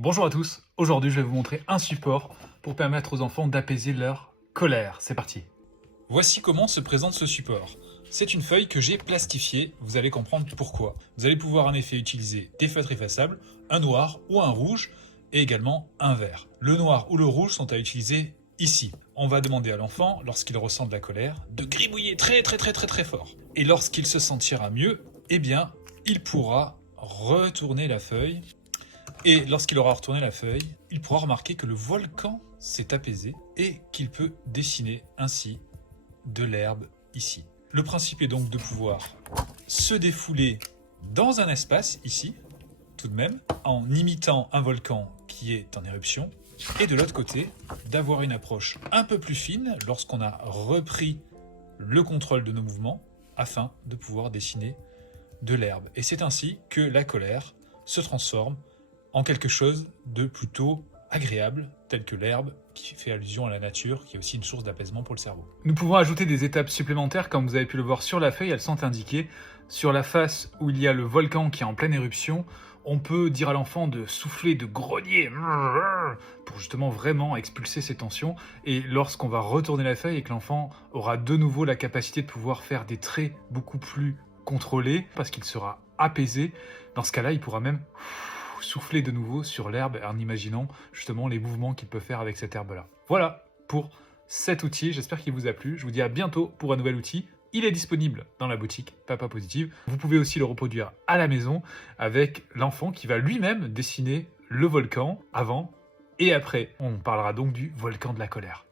Bonjour à tous, aujourd'hui je vais vous montrer un support pour permettre aux enfants d'apaiser leur colère. C'est parti. Voici comment se présente ce support. C'est une feuille que j'ai plastifiée, vous allez comprendre pourquoi. Vous allez pouvoir en effet utiliser des feutres effaçables, un noir ou un rouge, et également un vert. Le noir ou le rouge sont à utiliser ici. On va demander à l'enfant, lorsqu'il ressent de la colère, de gribouiller très fort. Et lorsqu'il se sentira mieux, eh bien, il pourra retourner la feuille. Et lorsqu'il aura retourné la feuille, il pourra remarquer que le volcan s'est apaisé et qu'il peut dessiner ainsi de l'herbe ici. Le principe est donc de pouvoir se défouler dans un espace ici, tout de même, en imitant un volcan qui est en éruption, et de l'autre côté, d'avoir une approche un peu plus fine lorsqu'on a repris le contrôle de nos mouvements afin de pouvoir dessiner de l'herbe. Et c'est ainsi que la colère se transforme en quelque chose de plutôt agréable, tel que l'herbe, qui fait allusion à la nature, qui est aussi une source d'apaisement pour le cerveau. Nous pouvons ajouter des étapes supplémentaires, comme vous avez pu le voir sur la feuille, elles sont indiquées. Sur la face où il y a le volcan qui est en pleine éruption, on peut dire à l'enfant de souffler, de grogner, pour justement vraiment expulser ses tensions. Et lorsqu'on va retourner la feuille et que l'enfant aura de nouveau la capacité de pouvoir faire des traits beaucoup plus contrôlés, parce qu'il sera apaisé, dans ce cas-là, il pourra même souffler de nouveau sur l'herbe en imaginant justement les mouvements qu'il peut faire avec cette herbe-là. Voilà pour cet outil, j'espère qu'il vous a plu. Je vous dis à bientôt pour un nouvel outil. Il est disponible dans la boutique Papa Positive. Vous pouvez aussi le reproduire à la maison avec l'enfant qui va lui-même dessiner le volcan avant et après. On parlera donc du volcan de la colère.